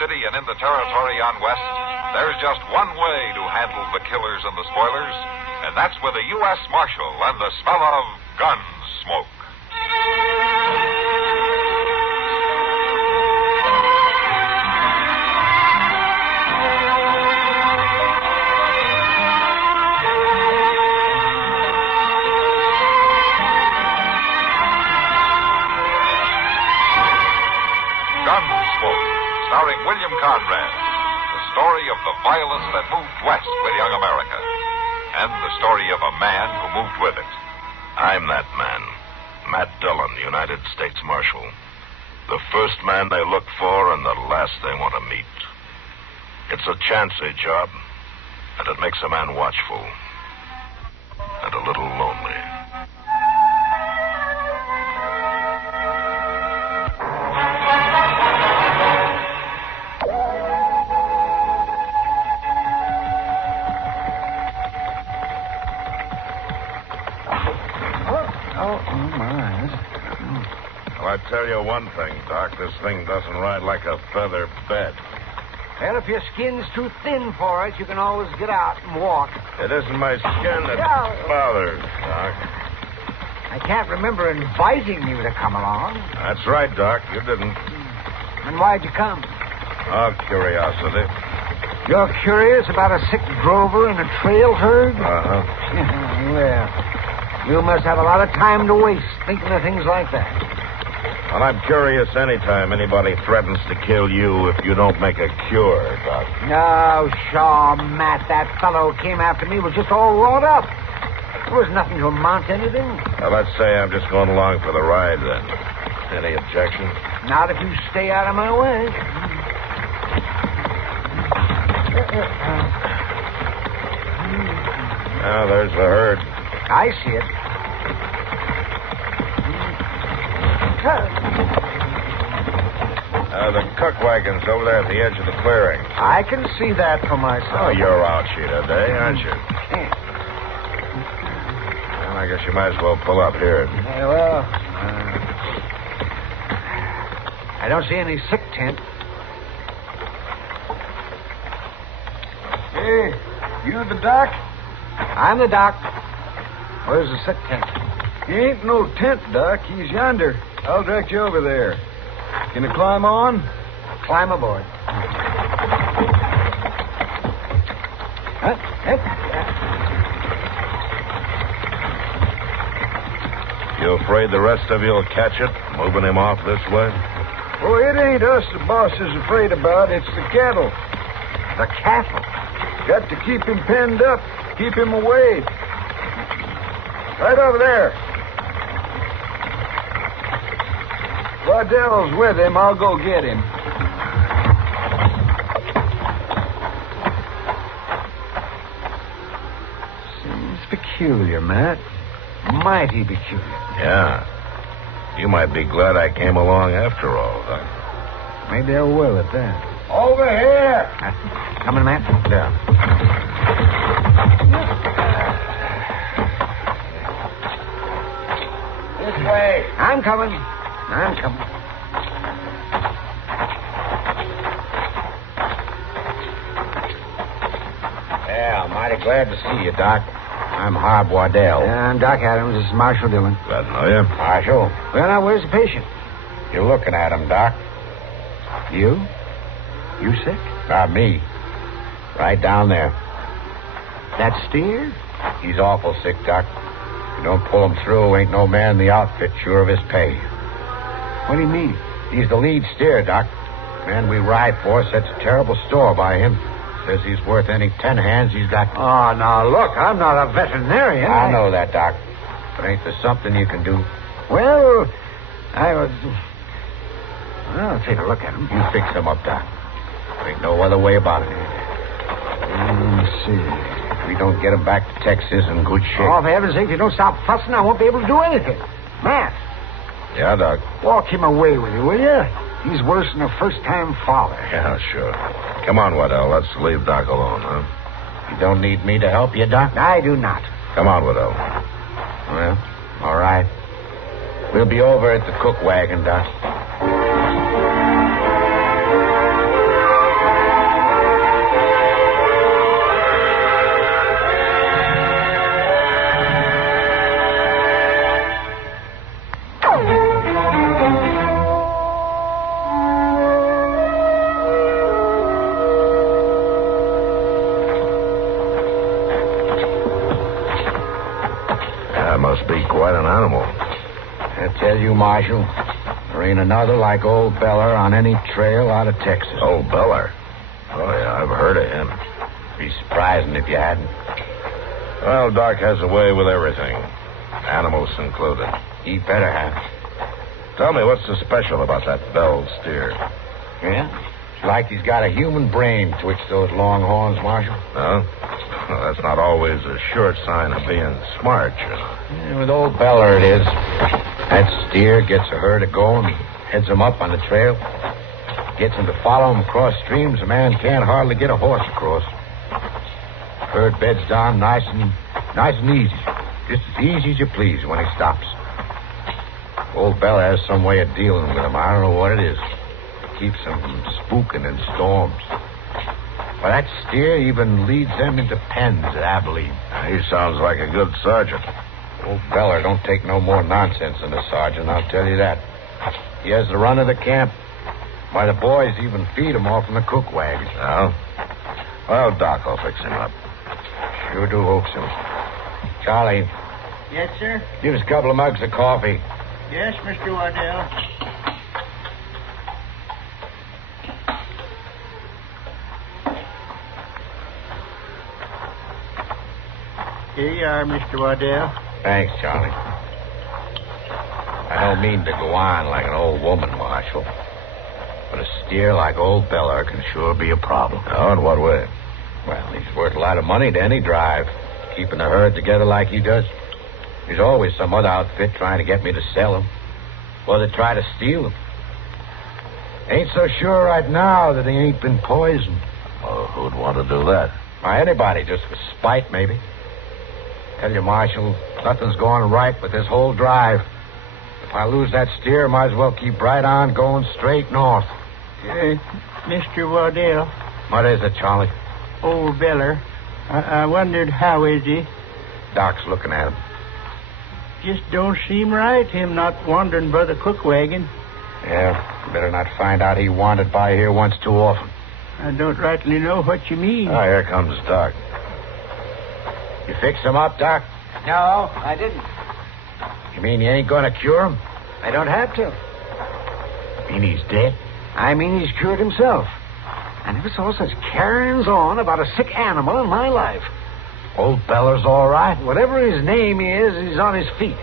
City and in the territory on West, there's just one way to handle the killers and the spoilers, and that's with a U.S. Marshal and the smell of Gunsmoke. Gunsmoke, starring William Conrad. The story of the violence that moved west with young America. And the story of a man who moved with it. I'm that man. Matt Dillon, United States Marshal. The first man they look for and the last they want to meet. It's a chancy job, and it makes a man watchful. And a little lonely. I tell you one thing, Doc. This thing doesn't ride like a feather bed. Well, if your skin's too thin for it, you can always get out and walk. It isn't my skin that bothers, Doc. I can't remember inviting you to come along. That's right, Doc. You didn't. And why'd you come? Oh, curiosity. You're curious about a sick drover in a trail herd? Uh-huh. Well, you must have a lot of time to waste thinking of things like that. Well, I'm curious anytime anybody threatens to kill you if you don't make a cure, Doc. No, Shaw, Matt, that fellow came after me was just all wrought up. There was nothing to amount to anything. Well, let's say I'm just going along for the ride, then. Any objection? Not if you stay out of my way. Now, there's the herd. I see it. The cook wagon's over there at the edge of the clearing. I can see that for myself. Oh, you're out here today, aren't you? Yeah. Well, I guess you might as well pull up here. Well, I don't see any sick tent. Hey, you the doc? I'm the doc. Where's the sick tent? He ain't no tent, Doc. He's yonder. I'll direct you over there. Can you climb on? Climb aboard. You afraid the rest of you'll catch it, moving him off this way? Oh, it ain't us the boss is afraid about. It's the cattle. The cattle? Got to keep him penned up. Keep him away. Right over there. Waddell's with him. I'll go get him. Seems peculiar, Matt. Mighty peculiar. Yeah. You might be glad I came along after all, Doc. Maybe I will at that. Over here. Coming, Matt? Yeah. This way. I'm coming. Yeah, I'm mighty glad to see you, Doc. I'm Harb Waddell. I'm Doc Adams. This is Marshal Dillon. Glad to know you. Marshal, Well, now, where's the patient? you're looking at him, Doc. You? You sick? Not me. Right down there. That steer? He's awful sick, Doc. If you don't pull him through, ain't no man in the outfit sure of his pay. What do you mean? He's the lead steer, Doc. Man we ride for sets a terrible store by him. Says he's worth any 10 hands he's got. Oh, now, look, I'm not a veterinarian. I know that, Doc. But ain't there something you can do? Well, I'll take a look at him. You fix him up, Doc. Ain't no other way about it. Let's see. If we don't get him back to Texas in good shape. Oh, for heaven's sake, if you don't stop fussing, I won't be able to do anything. Matt, Yeah, Doc. walk him away with you, will you? He's worse than a first-time father. Yeah, sure. Come on, Waddell. Let's leave Doc alone, huh? You don't need me to help you, Doc? I do not. Come on, Waddell. Well, all right. We'll be over at the cook wagon, Doc. must be quite an animal. I tell you, Marshal, there ain't another like Old Beller on any trail out of Texas. Old Beller? Oh, yeah, I've heard of him. Be surprising if you hadn't. Well, Doc has a way with everything, animals included. He better have. Tell me, what's so special about that belled steer? Yeah? It's like he's got a human brain twitch those long horns, Marshal. No? Well, that's not always a sure sign of being smart, you know. Yeah, with Old Beller it is. That steer gets a herd of going, heads them up on the trail, gets them to follow him across streams a man can't hardly get a horse across. Herd beds down nice and easy. Just as easy as you please when he stops. Old Beller has some way of dealing with him. I don't know what it is. Keeps them from spooking in storms. But that steer even leads them into pens at Abilene. He sounds like a good sergeant. Old Beller don't take no more nonsense than a sergeant, I'll tell you that. He has the run of the camp. Why, the boys even feed him off in the cook wagon. Oh? Well, Doc will fix him up. Sure do hope so. Charlie. Yes, sir? Give us a couple of mugs of coffee. Yes, Mr. Waddell. Here you are, Mr. Waddell. Thanks, Charlie. I don't mean to go on like an old woman, Marshal. But a steer like Old Beller can sure be a problem. Oh, in what way? Well, he's worth a lot of money to any drive, keeping the herd together like he does. There's always some other outfit trying to get me to sell him, or they try to steal him. Ain't so sure right now that he ain't been poisoned. Well, who'd want to do that? By anybody, just for spite, maybe. Tell you, Marshal, nothing's going right with this whole drive. If I lose that steer, might as well keep right on going straight north. Mr. Waddell. What is it, Charlie? Old Beller. I wondered how is he? Doc's looking at him. Just don't seem right, him not wandering by the cook wagon. Yeah, better not find out he wandered by here once too often. I don't rightly know what you mean. Oh, here comes Doc. You fixed him up, Doc? No, I didn't. You mean you ain't going to cure him? I don't have to. You mean he's dead? I mean he's cured himself. I never saw such carryings on about a sick animal in my life. Old Beller's all right. Whatever his name is, he's on his feet.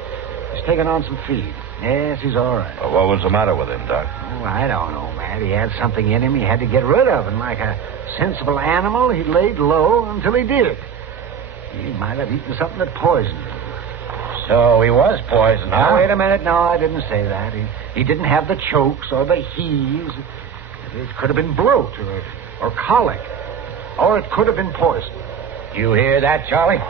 He's taking on some feed. Yes, he's all right. Well, what was the matter with him, Doc? Oh, I don't know, Matt. He had something in him he had to get rid of, and like a sensible animal, he laid low until he did. He might have eaten something that poisoned him. So he was poisoned, huh? Now, wait a minute. No, I didn't say that. He didn't have the chokes or the heaves. It could have been bloat or colic. Or it could have been poison. You hear that, Charlie?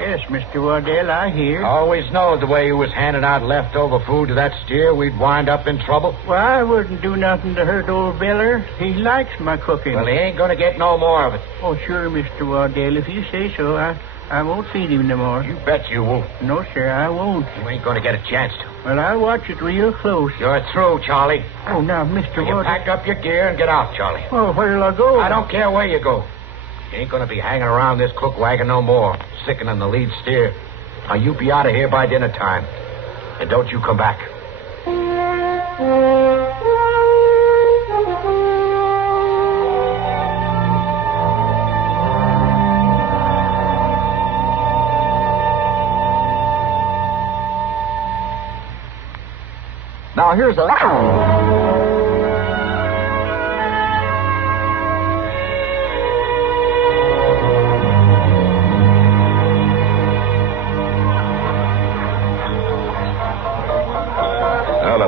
Yes, Mr. Waddell, I hear. I always knowed the way he was handing out leftover food to that steer, we'd wind up in trouble. Well, I wouldn't do nothing to hurt Old Beller. He likes my cooking. Well, he ain't going to get no more of it. Oh, sure, Mr. Waddell. If you say so, I won't feed him no more. You bet you won't. No, sir, I won't. You ain't going to get a chance to. Well, I'll watch it real close. You're through, Charlie. Oh, now, Mr. You Waddell. pack up your gear and get out, Charlie. Oh, where'll I go? I don't care where you go. You ain't going to be hanging around this cook wagon no more, sickening the lead steer. Now, you be out of here by dinner time. And don't you come back. Now, here's a...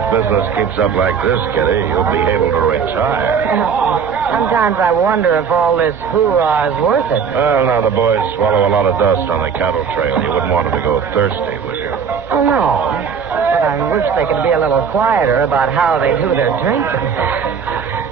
Business keeps up like this, Kitty, you'll be able to retire. Sometimes I wonder if all this hoorah is worth it. Well, now the boys swallow a lot of dust on the cattle trail. You wouldn't want them to go thirsty, would you? Oh, no. But I wish they could be a little quieter about how they do their drinking.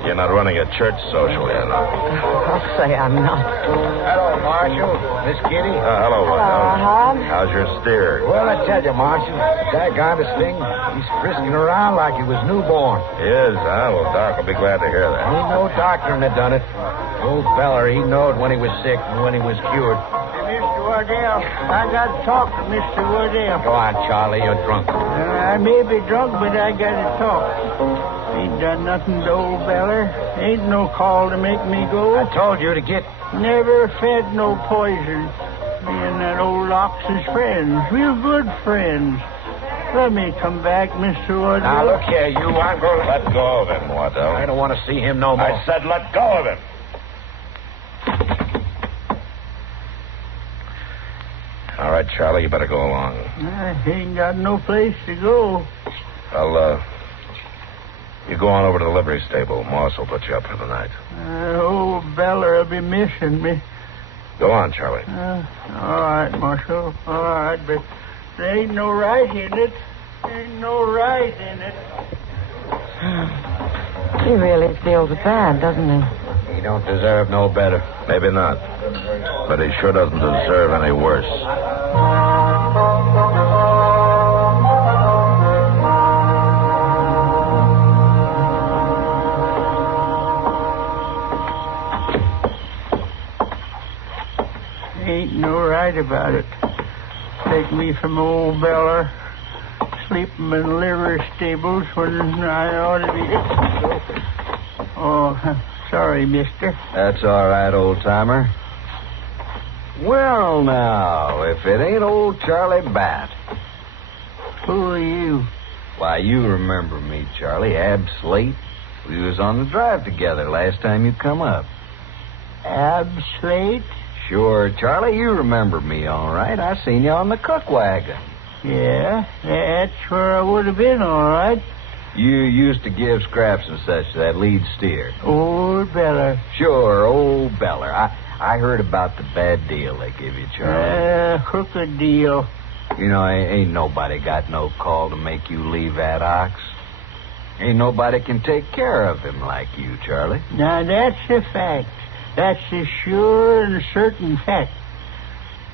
You're not running a church social, you know. I'll say I'm not. Hello, Marshal. Miss Kitty. Hello, Waddell. Hub. How's your steer? Well, I tell you, Marshal, that garbage thing, he's frisking around like he was newborn. He is, huh? Well, Doc will be glad to hear that. Ain't no doctoring that done it. Old Beller, he knowed when he was sick and when he was cured. Hey, Mr. Wardell, I got to talk to Mr. Wardell. Go on, Charlie. You're drunk. I may be drunk, but I got to talk. Ain't done nothing to old Beller. Ain't no call to make me go. I told you to get... Never fed no poison. Me and that old ox is friends. Real good friends. Let me come back, Mr. Wardell. Now, look here, you. I'm going to... Let go of him, Waddell. I don't want to see him no more. I said let go of him. All right, Charlie, you better go along. I ain't got no place to go. You go on over to the livery stable. Moss will put you up for the night. Old Beller will be missing me. Go on, Charlie. All right, Marshal. All right, but there ain't no right in it. Ain't no right in it. He really feels bad, doesn't he? He don't deserve no better. Maybe not. But he sure doesn't deserve any worse. Ain't no right about it. Take me from old Beller, sleep in liver stables when I ought to be... Oh, sorry, mister. That's all right, old-timer. Well, now, if it ain't old Charlie Bat. Who are you? Why, you remember me, Charlie. Ab Slate. We was on the drive together last time you come up. Ab Slate? Sure, Charlie, you remember me all right. I seen you on the cook wagon. Yeah, that's where I would have been, all right. You used to give scraps and such to that lead steer. Old Beller. Sure, old Beller. I heard about the bad deal they give you, Charlie. Crooked deal. You know, ain't nobody got no call to make you leave that ox. Ain't nobody can take care of him like you, Charlie. Now, that's a fact. That's a sure and certain fact.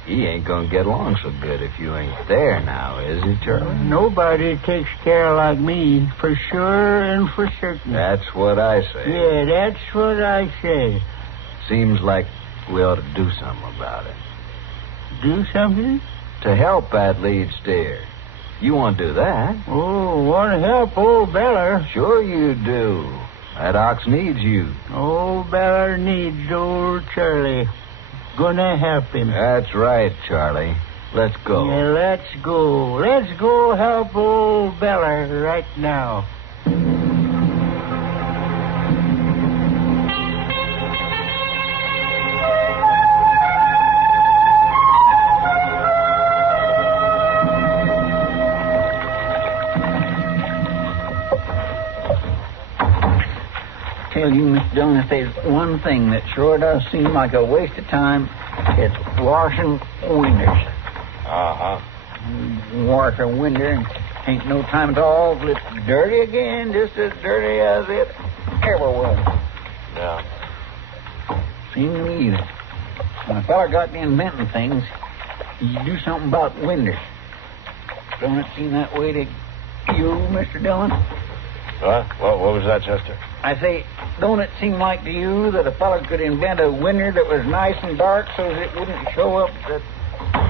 He ain't gonna get along so good if you ain't there now, is he, Charlie? Nobody takes care like me, for sure and for certain. That's what I say. Yeah, that's what I say. Seems like we ought to do something about it. Do something? To help that lead steer. You want to do that? Oh, want to help old Beller? Sure you do. That ox needs you. Old Beller needs old Charlie. Gonna help him. That's right, Charlie. Let's go. Yeah, let's go. Let's go help old Beller right now. Tell you, Mr. Dillon, if there's one thing that sure does seem like a waste of time, it's washing winners. Uh-huh. Wash a window and ain't no time at all till it's dirty again, just as dirty as it ever was. Yeah. Seems to me that when a fella got to inventing things, you do something about windows. Don't it seem that way to you, Mr. Dillon? What was that, Chester? I say, don't it seem like to you that a fella could invent a window that was nice and dark so that it wouldn't show up the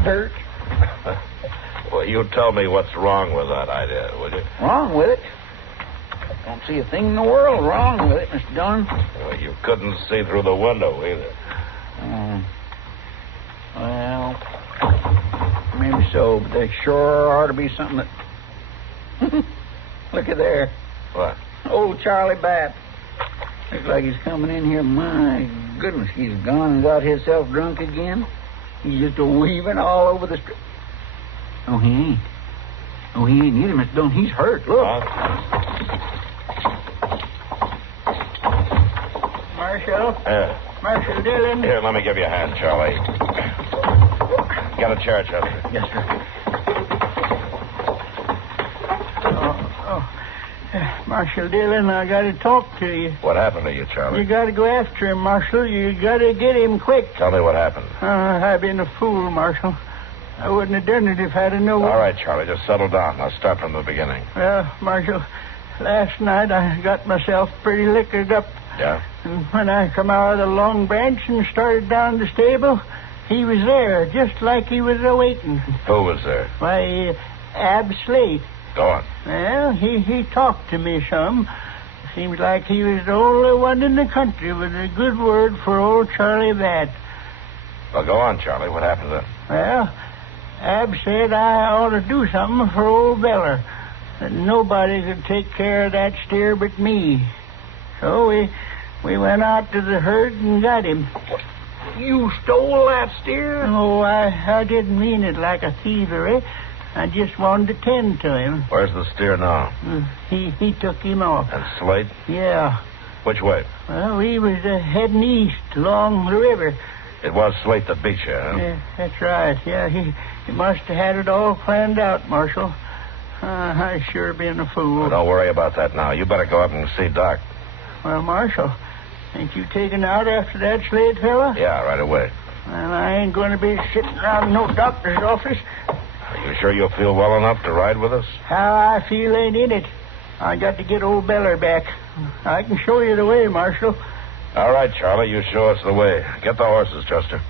dirt? Well, you tell me what's wrong with that idea, will you? Wrong with it? Don't see a thing in the world wrong with it, Mr. Dillon. Well, you couldn't see through the window either. Well, maybe so, but there sure ought to be something that... Look at there. What? Old Charlie Bat. Looks like he's coming in here. My goodness, he's gone and got himself drunk again. He's just weaving all over the street. Oh, he ain't. Oh, he ain't either, Mr. Dillon. He's hurt. Look. Marshal? Yeah. Marshal Dillon? Here, let me give you a hand, Charlie. Got a chair, Chester? Yes, sir. Marshal Dillon, I got to talk to you. What happened to you, Charlie? You got to go after him, Marshal. You got to get him quick. Tell me what happened. I've been a fool, Marshal. I wouldn't have done it if I'd have known. All right, Charlie, just settle down. I'll start from the beginning. Well, Marshal, last night I got myself pretty liquored up. Yeah? And when I come out of the Long Branch and started down the stable, He was there, just like he was awaiting. Who was there? Why, Ab Slate. Go on. Well, he talked to me some. Seems like he was the only one in the country with a good word for old Charlie Bat. Well, go on, Charlie. What happened then? Well, Ab said I ought to do something for old Beller. That nobody could take care of that steer but me. So we went out to the herd and got him. You stole that steer? Oh, I didn't mean it like a thievery. I just wanted to tend to him. Where's the steer now? He took him off. And Slate? Yeah. Which way? Well, he was heading east along the river. It was Slate that beat you, huh? Yeah, that's right. Yeah, he must have had it all planned out, Marshal. I sure been a fool. Well, don't worry about that now. You better go up and see Doc. Well, Marshal, ain't you taken out after that Slade fella? Yeah, right away. Well, I ain't going to be sitting around in no doctor's office. Are you sure you'll feel well enough to ride with us? How I feel ain't in it. I got to get old Beller back. I can show you the way, Marshal. All right, Charlie, you show us the way. Get the horses, Chester.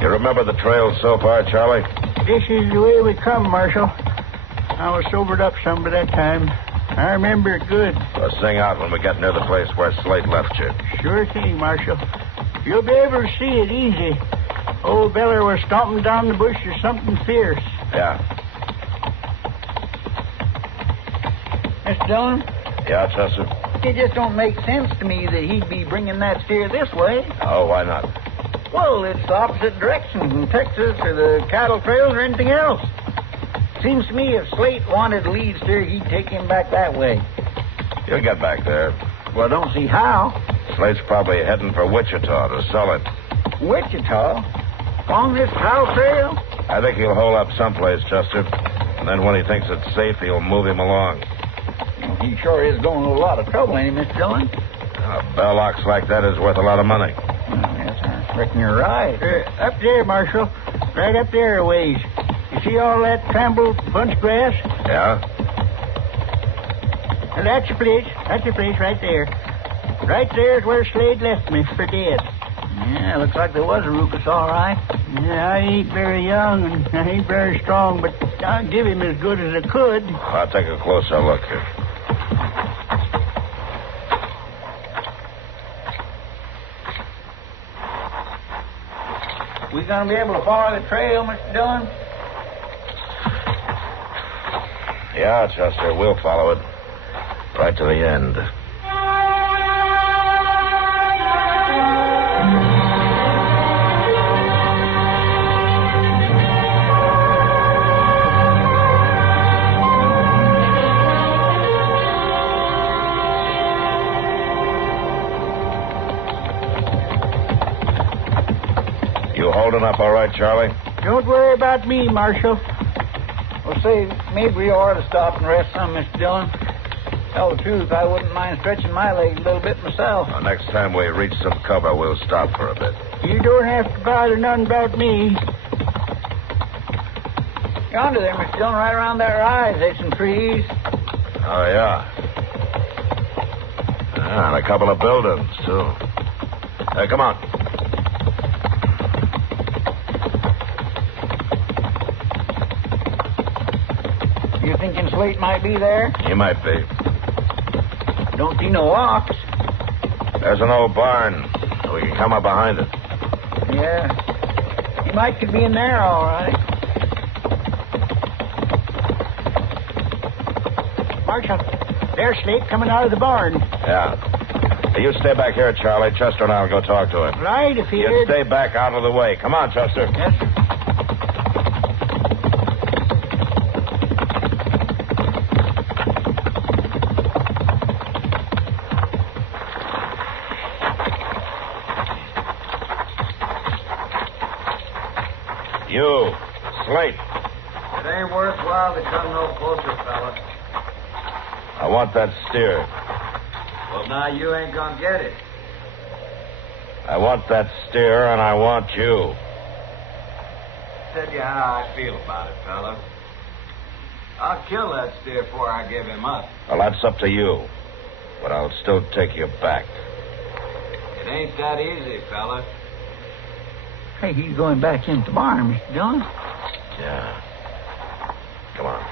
You remember the trail so far, Charlie? This is the way we come, Marshal. I was sobered up some by that time. I remember it good. Well, sing out when we get near the place where Slate left you. Sure thing, Marshal. You'll be able to see it easy. Old Beller was stomping down the bush or something fierce. Yeah. Mr. Dillon? Yeah, Chester? It just don't make sense to me that he'd be bringing that steer this way. Oh, why not? Well, it's the opposite direction from Texas or the cattle trails or anything else. Seems to me if Slate wanted to lead steer, he'd take him back that way. He'll get back there. Well, I don't see how. Slate's probably heading for Wichita to sell it. Wichita? On this cow trail? I think he'll hole up someplace, Chester. And then when he thinks it's safe, he'll move him along. Well, he sure is going to a lot of trouble, ain't he, Mr. Dillon? A bell ox like that is worth a lot of money. Yes, I reckon you're right. Up there, Marshal. Right up there a ways. You see all that trampled bunch grass? Yeah? Well, that's your place. That's your place right there. Right there's where Slade left me for dead. Yeah, looks like there was a ruckus, all right. Yeah, I ain't very young and I ain't very strong, but I'll give him as good as I could. I'll take a closer look here. We gonna be able to follow the trail, Mr. Dillon? Yeah, Chester, we'll follow it. Right to the end. You holding up all right, Charlie? Don't worry about me, Marshal. Well, say, maybe we ought to stop and rest some, Mr. Dillon. Tell the truth, I wouldn't mind stretching my legs a little bit myself. Well, next time we reach some cover, we'll stop for a bit. You don't have to bother none about me. Yonder there, Mr. Dillon, right around that rise, there's some trees. Oh, yeah. And a couple of buildings, too. Come on. You thinking Slate might be there? He might be. Don't see no ox. There's an old barn. We can come up behind it. Yeah. He might could be in there, all right. Marshal, there's Slate coming out of the barn. Yeah. Hey, you stay back here, Charlie. Chester and I'll go talk to him. Right, if he You heard... stay back out of the way. Come on, Chester. Yes, sir. You, Slate. It ain't worthwhile to come no closer, fella. I want that steer. Well, now you ain't gonna get it. I want that steer, and I want you. tell you how I feel about it, fella. I'll kill that steer before I give him up. Well, that's up to you. But I'll still take you back. It ain't that easy, fella. Hey, he's going back into the barn, Mr. Dillon. Yeah. Come on.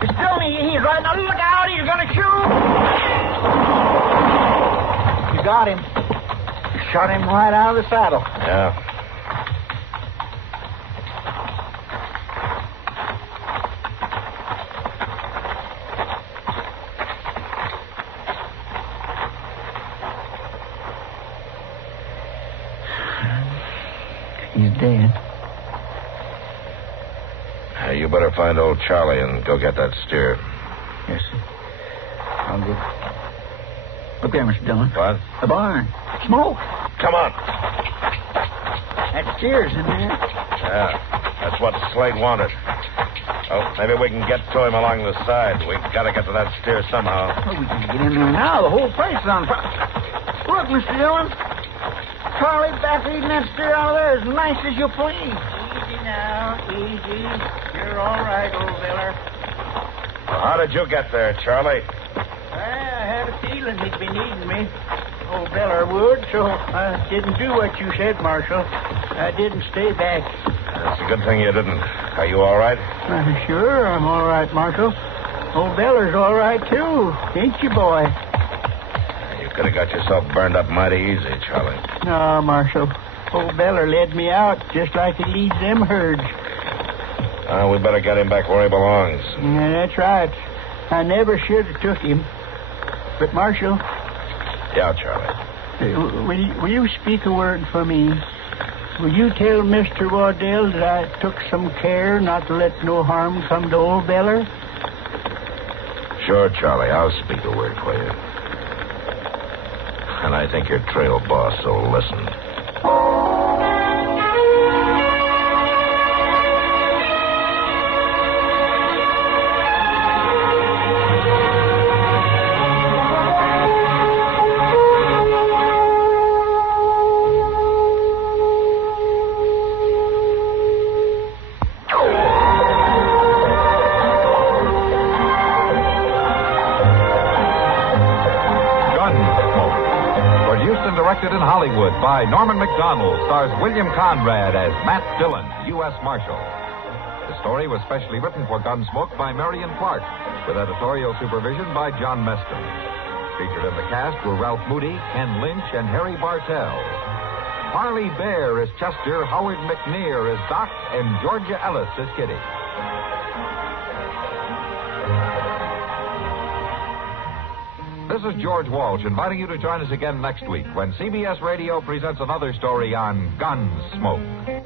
Mr. Dillon, he's right now. Look out, he's going to shoot. You got him. You shot him right out of the saddle. Yeah. He's dead. You better find old Charlie and go get that steer. Yes, sir. I'll get it. Look there, Mr. Dillon. What? The barn. Smoke. Come on. That steer's in there. Yeah, that's what Slade wanted. Oh, maybe we can get to him along the side. We've got to get to that steer somehow. Oh, we can get in there now. The whole place is on fire. Look, Mr. Dillon. Charlie back leading that steer out of there as nice as you please. Easy now, easy. You're all right, old feller. Well, how did you get there, Charlie? I had a feeling he'd be needing me. Old Beller would, so I didn't do what you said, Marshal. I didn't stay back. It's a good thing you didn't. Are you all right? Sure, I'm all right, Marshal. Old Beller's all right, too. Ain't you, boy? You could have got yourself burned up mighty easy, Charlie. No, Marshal. Old Beller led me out just like he leads them herds. We better get him back where he belongs. Yeah, that's right. I never should have took him. But, Marshal... Yeah, Charlie. Will you speak a word for me? Will you tell Mr. Waddell that I took some care not to let no harm come to old Beller? Sure, Charlie. I'll speak a word for you. And I think your trail boss will listen. Directed in Hollywood by Norman Macdonnell, stars William Conrad as Matt Dillon, U.S. Marshal. The story was specially written for Gunsmoke by Marion Clark, with editorial supervision by John Meston. Featured in the cast were Ralph Moody, Ken Lynch, and Harry Bartell. Harley Bear is Chester, Howard McNear is Doc, and Georgia Ellis is Kitty. This is George Walsh inviting you to join us again next week when CBS Radio presents another story on Gunsmoke.